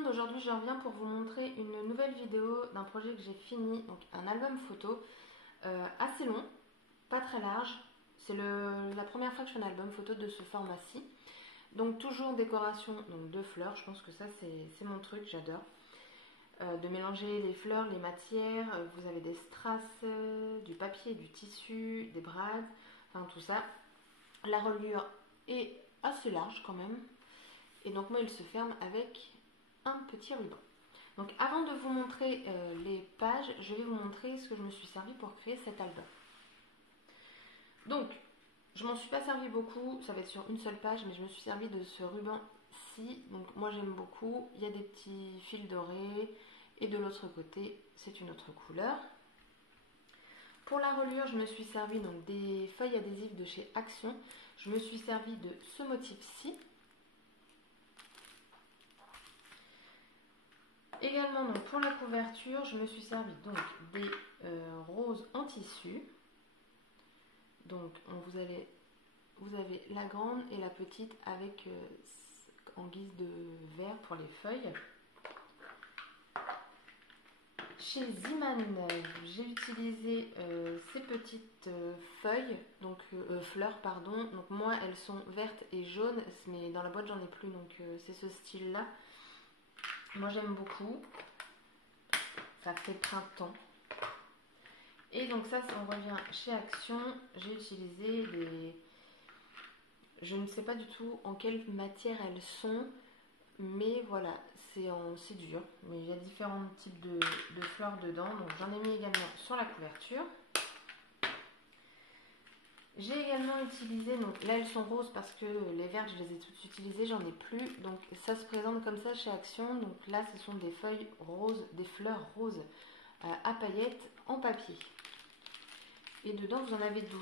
monde, aujourd'hui je reviens pour vous montrer une nouvelle vidéo d'un projet que j'ai fini, donc un album photo assez long, pas très large. C'est la première fois que je fais un album photo de ce format-ci. Donc toujours décoration donc de fleurs, je pense que ça c'est mon truc, j'adore. De mélanger les fleurs, les matières, vous avez des strass, du papier, du tissu, des brades, enfin tout ça. La reliure est assez large quand même. Et donc moi il se ferme avec un petit ruban. Donc avant de vous montrer les pages, je vais vous montrer ce que je me suis servi pour créer cet album. Donc je m'en suis pas servi beaucoup, ça va être sur une seule page, mais je me suis servi de ce ruban-ci. Donc moi j'aime beaucoup, il y a des petits fils dorés et de l'autre côté c'est une autre couleur. Pour la reliure, je me suis servi donc des feuilles adhésives de chez Action. Je me suis servi de ce motif-ci. Également donc pour la couverture, je me suis servi donc des roses en tissu. Donc vous avez la grande et la petite avec en guise de vert pour les feuilles. Chez Ziman, j'ai utilisé ces petites feuilles, donc fleurs pardon. Donc moi elles sont vertes et jaunes, mais dans la boîte j'en ai plus, donc c'est ce style là. Moi j'aime beaucoup, ça fait printemps. Et donc ça on revient chez Action, j'ai utilisé des... Je ne sais pas du tout en quelle matière elles sont, mais voilà, c'est dur. Mais il y a différents types de fleurs dedans, donc j'en ai mis également sur la couverture. J'ai également utilisé, donc là elles sont roses parce que les vertes je les ai toutes utilisées, j'en ai plus. Donc ça se présente comme ça chez Action, donc là ce sont des feuilles roses, des fleurs roses à paillettes en papier. Et dedans vous en avez 12.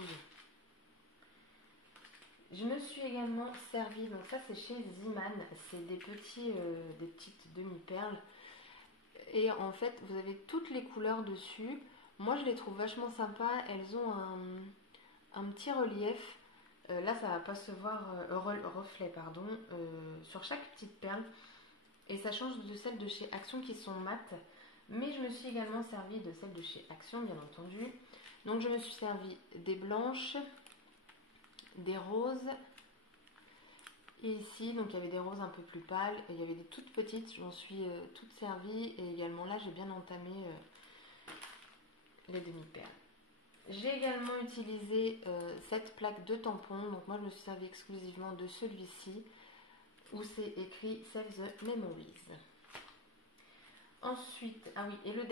Je me suis également servi, donc ça c'est chez Ziman, c'est des petites demi-perles. Et en fait vous avez toutes les couleurs dessus. Moi je les trouve vachement sympas, elles ont un petit relief. Là ça va pas se voir, reflet pardon, sur chaque petite perle. Et ça change de celles de chez Action qui sont mates. Mais je me suis également servi de celles de chez Action bien entendu. Donc je me suis servi des blanches, des roses, et ici donc il y avait des roses un peu plus pâles et il y avait des toutes petites, je m'en suis toutes servies, et également là j'ai bien entamé les demi-perles. J'ai également utilisé cette plaque de tampons, donc moi je me suis servi exclusivement de celui-ci où c'est écrit Save the Memories. Ensuite, ah oui, et le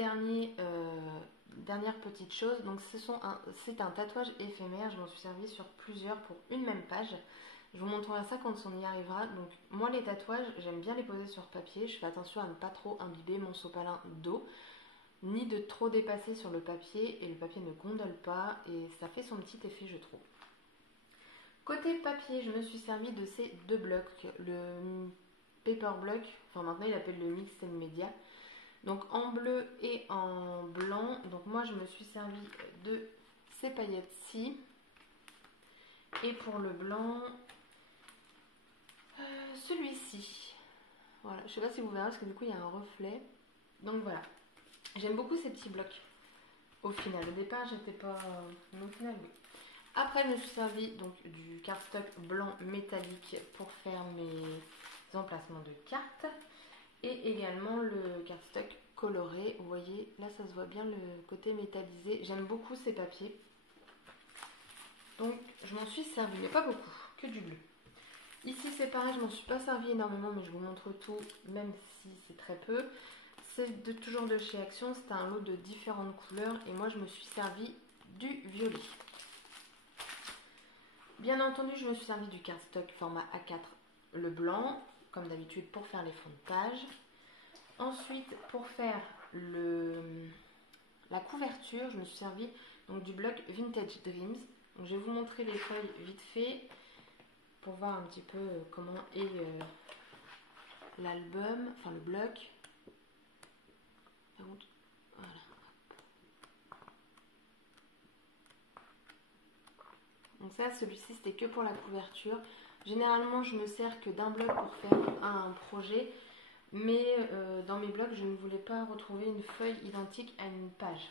dernière petite chose, donc c'est un tatouage éphémère, je m'en suis servi sur plusieurs pour une même page. Je vous montrerai ça quand on y arrivera. Donc moi les tatouages, j'aime bien les poser sur papier, je fais attention à ne pas trop imbiber mon sopalin d'eau, ni de trop dépasser sur le papier, et le papier ne gondole pas et ça fait son petit effet je trouve. Côté papier, je me suis servi de ces deux blocs, le paper block, enfin maintenant il appelle le mixed media. Donc en bleu et en blanc. Donc moi je me suis servi de ces paillettes-ci. Et pour le blanc, celui-ci. Voilà, je sais pas si vous verrez parce que du coup il y a un reflet. Donc voilà, j'aime beaucoup ces petits blocs. Au final, au départ j'étais pas... Mais au final oui. Après je me suis servi donc du cardstock blanc métallique pour faire mes emplacements de cartes. Et également le cardstock coloré, vous voyez là ça se voit bien le côté métallisé, j'aime beaucoup ces papiers, donc je m'en suis servi, mais pas beaucoup, que du bleu. Ici c'est pareil, je m'en suis pas servi énormément, mais je vous montre tout même si c'est très peu. C'est toujours de chez Action, c'est un lot de différentes couleurs et moi je me suis servi du violet. Bien entendu je me suis servi du cardstock format A4 le blanc comme d'habitude pour faire les fonds de page. Ensuite, pour faire la couverture, je me suis servi donc du bloc Vintage Dreams. Donc, je vais vous montrer les feuilles vite fait pour voir un petit peu comment est l'album, enfin le bloc. Voilà. Donc ça, celui-ci, c'était que pour la couverture. Généralement, je me sers que d'un bloc pour faire un projet. Mais dans mes blogs, je ne voulais pas retrouver une feuille identique à une page.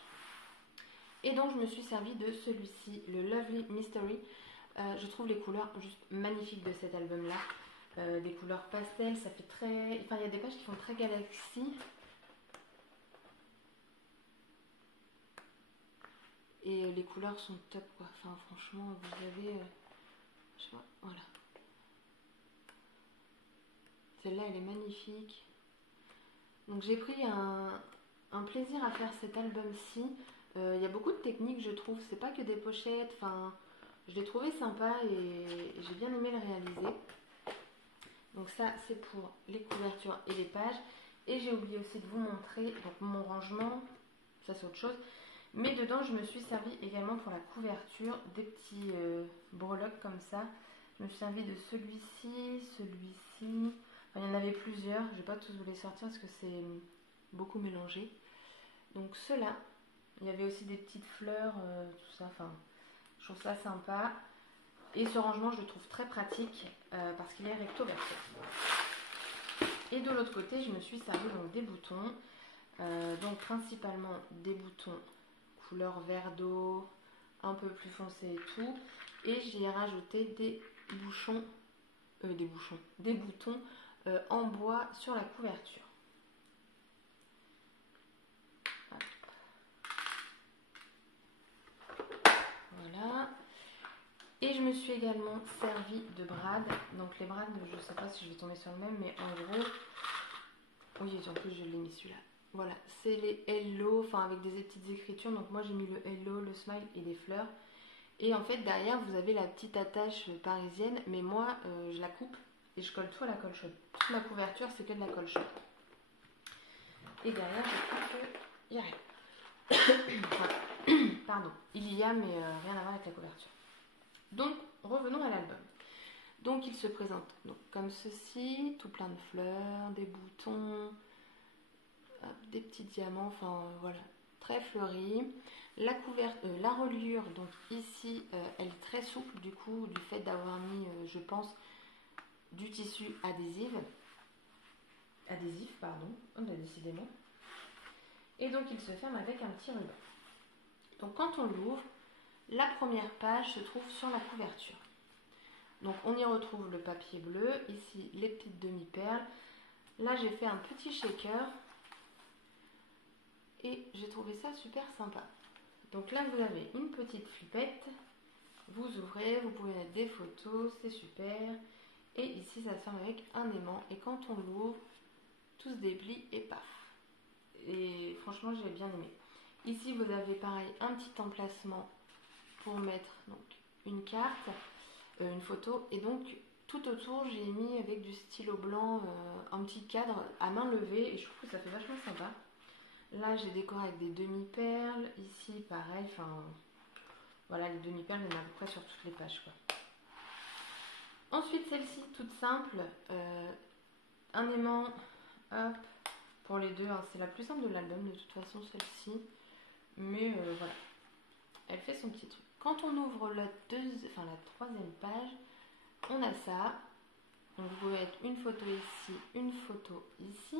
Et donc je me suis servi de celui-ci, le Lovely Mystery. Je trouve les couleurs juste magnifiques de cet album-là. Des couleurs pastel, ça fait très... Enfin, il y a des pages qui font très galaxie. Et les couleurs sont top, quoi. Enfin, franchement, vous avez... je sais pas, voilà. Celle-là, elle est magnifique. Donc j'ai pris un plaisir à faire cet album-ci. Il y a beaucoup de techniques, je trouve. C'est pas que des pochettes. Enfin, je l'ai trouvé sympa et j'ai bien aimé le réaliser. Donc ça, c'est pour les couvertures et les pages. Et j'ai oublié aussi de vous montrer donc mon rangement. Ça, c'est autre chose. Mais dedans, je me suis servi également pour la couverture des petits breloques comme ça. Je me suis servi de celui-ci, celui-ci. Enfin, il y en avait plusieurs. Je ne vais pas tous vous les sortir parce que c'est beaucoup mélangé. Donc ceux-là. Il y avait aussi des petites fleurs, tout ça. Enfin, je trouve ça sympa. Et ce rangement, je le trouve très pratique parce qu'il est recto verso. Et de l'autre côté, je me suis servi donc des boutons. Donc principalement des boutons couleur vert d'eau, un peu plus foncé et tout. Et j'y ai rajouté des boutons en bois sur la couverture. Hop. Voilà. Et je me suis également servi de brades. Donc les brades, je ne sais pas si je vais tomber sur le même, mais en gros... Oui, en plus je l'ai mis celui-là. Voilà, c'est les hello, enfin avec des petites écritures. Donc moi j'ai mis le hello, le smile et des fleurs. Et en fait derrière vous avez la petite attache parisienne, mais moi je la coupe et je colle tout à la colle chaude. Toute ma couverture c'est que de la colle chaude. Et derrière je trouve qu'il n'y a rien. Enfin, pardon, il y a mais rien à voir avec la couverture. Donc revenons à l'album. Donc il se présente donc, comme ceci, tout plein de fleurs, des boutons, des petits diamants, enfin voilà, très fleuri. La reliure, donc ici, elle est très souple du coup, du fait d'avoir mis, je pense, du tissu adhésif, pardon, décidément. Et donc il se ferme avec un petit ruban. Donc quand on l'ouvre, la première page se trouve sur la couverture. Donc on y retrouve le papier bleu, ici les petites demi-perles. Là j'ai fait un petit shaker et j'ai trouvé ça super sympa. Donc là vous avez une petite flippette, vous ouvrez, vous pouvez mettre des photos, c'est super. Et ici ça se ferme avec un aimant et quand on l'ouvre, tout se déplie et paf. Et franchement j'ai bien aimé. Ici vous avez pareil un petit emplacement pour mettre donc une carte, une photo, et donc tout autour j'ai mis avec du stylo blanc un petit cadre à main levée et je trouve que ça fait vachement sympa. Là j'ai décoré avec des demi-perles, ici pareil, enfin voilà, les demi-perles il y en a à peu près sur toutes les pages quoi. Ensuite celle-ci toute simple, un aimant, hop, pour les deux, hein, c'est la plus simple de l'album de toute façon celle-ci, mais voilà, elle fait son petit truc. Quand on ouvre la troisième page, on a ça. Donc vous pouvez mettre une photo ici, une photo ici.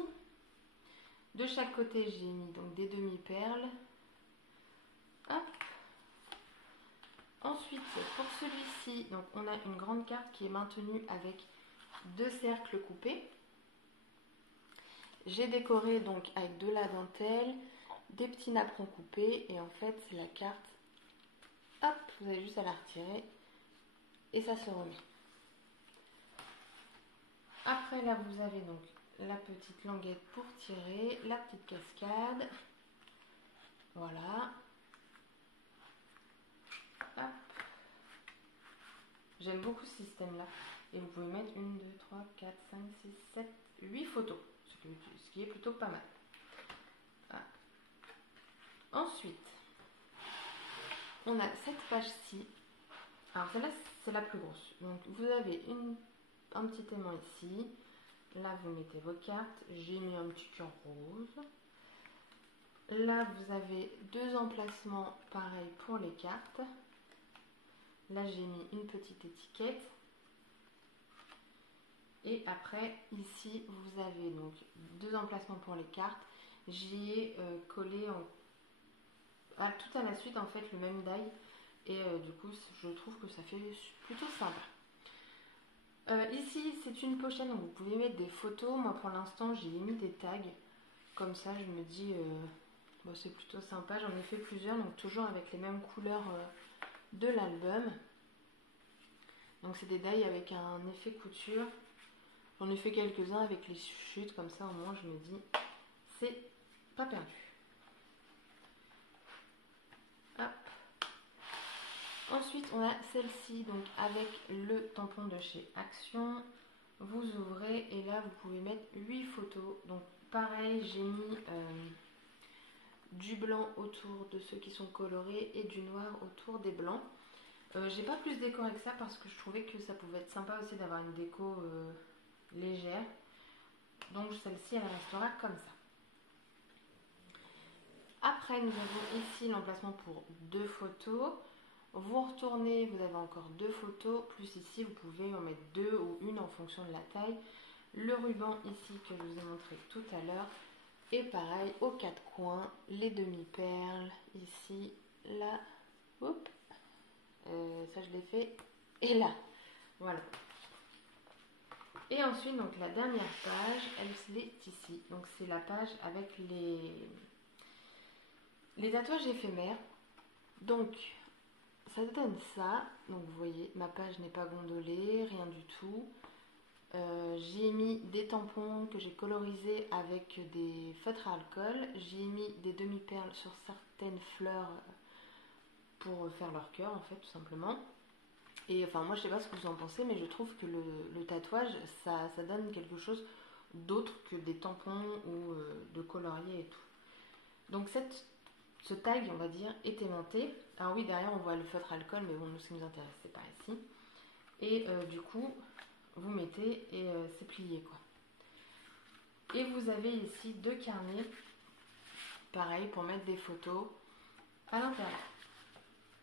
De chaque côté, j'ai mis donc des demi-perles. Hop. Ensuite, pour celui-ci, donc on a une grande carte qui est maintenue avec deux cercles coupés. J'ai décoré donc avec de la dentelle, des petits napperons coupés et en fait c'est la carte. Hop, vous avez juste à la retirer et ça se remet. Après là vous avez donc la petite languette pour tirer, la petite cascade, voilà. Hop. J'aime beaucoup ce système là et vous pouvez mettre 1, 2, 3, 4, 5, 6, 7, 8 photos, ce qui est plutôt pas mal. Ah. Ensuite on a cette page-ci. Alors celle-là c'est la plus grosse. Donc vous avez un petit aimant ici. Là vous mettez vos cartes. J'ai mis un petit cœur rose. Là vous avez deux emplacements pareils pour les cartes. Là j'ai mis une petite étiquette. Et après, ici, vous avez donc deux emplacements pour les cartes. J'y ai collé tout à la suite en fait le même die. Et du coup, je trouve que ça fait plutôt sympa. Ici, c'est une pochette, donc vous pouvez mettre des photos. Moi, pour l'instant, j'ai mis des tags. Comme ça, je me dis, bon, c'est plutôt sympa. J'en ai fait plusieurs, donc toujours avec les mêmes couleurs de l'album. Donc, c'est des die avec un effet couture. J'en ai fait quelques-uns avec les chutes, comme ça, au moins, je me dis, c'est pas perdu. Hop. Ensuite, on a celle-ci, donc avec le tampon de chez Action. Vous ouvrez et là, vous pouvez mettre 8 photos. Donc, pareil, j'ai mis du blanc autour de ceux qui sont colorés et du noir autour des blancs. J'ai pas plus déco avec ça parce que je trouvais que ça pouvait être sympa aussi d'avoir une déco légère. Donc, celle-ci, elle restera comme ça. Après, nous avons ici l'emplacement pour 2 photos. Vous retournez, vous avez encore 2 photos, plus ici vous pouvez en mettre 2 ou une en fonction de la taille. Le ruban ici que je vous ai montré tout à l'heure. Et pareil, aux 4 coins, les demi-perles, ici, là, hop, ça je l'ai fait, et là, voilà. Et ensuite, donc la dernière page, elle est ici. Donc c'est la page avec les tatouages éphémères. Donc, ça donne ça. Donc vous voyez, ma page n'est pas gondolée, rien du tout. J'ai mis des tampons que j'ai colorisés avec des feutres à alcool. J'ai mis des demi-perles sur certaines fleurs pour faire leur cœur en fait tout simplement. Et enfin moi je sais pas ce que vous en pensez, mais je trouve que le tatouage ça donne quelque chose d'autre que des tampons ou de colorier et tout. Donc ce tag on va dire est aimanté. Alors oui, derrière on voit le feutre alcool, mais bon, nous ce qui nous intéresse c'est pas ici. Et du coup vous mettez et c'est plié quoi. Et vous avez ici 2 carnets, pareil pour mettre des photos à l'intérieur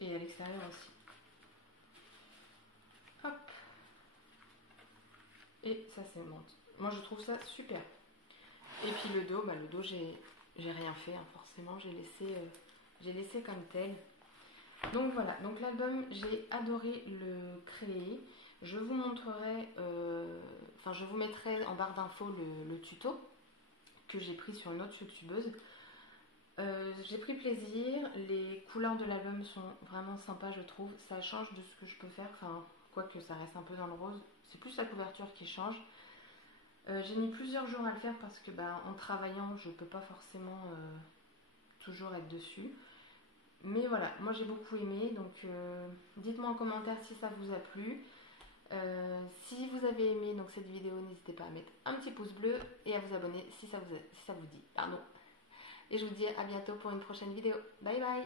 et à l'extérieur aussi. Hop. Et ça s'aimante. Moi je trouve ça super. Et puis le dos, le dos j'ai rien fait hein, forcément, j'ai laissé comme tel. Donc voilà, donc l'album j'ai adoré le créer. Je vous montrerai, je vous mettrai en barre d'infos le tuto que j'ai pris sur une autre youtubeuse. J'ai pris plaisir, les couleurs de l'album sont vraiment sympas je trouve, ça change de ce que je peux faire, enfin quoique ça reste un peu dans le rose, c'est plus la couverture qui change. J'ai mis plusieurs jours à le faire parce que en travaillant je peux pas forcément toujours être dessus. Mais voilà, moi j'ai beaucoup aimé, donc dites-moi en commentaire si ça vous a plu. Si vous avez aimé donc, cette vidéo, n'hésitez pas à mettre un petit pouce bleu et à vous abonner si ça vous dit. Pardon. Et je vous dis à bientôt pour une prochaine vidéo. Bye bye!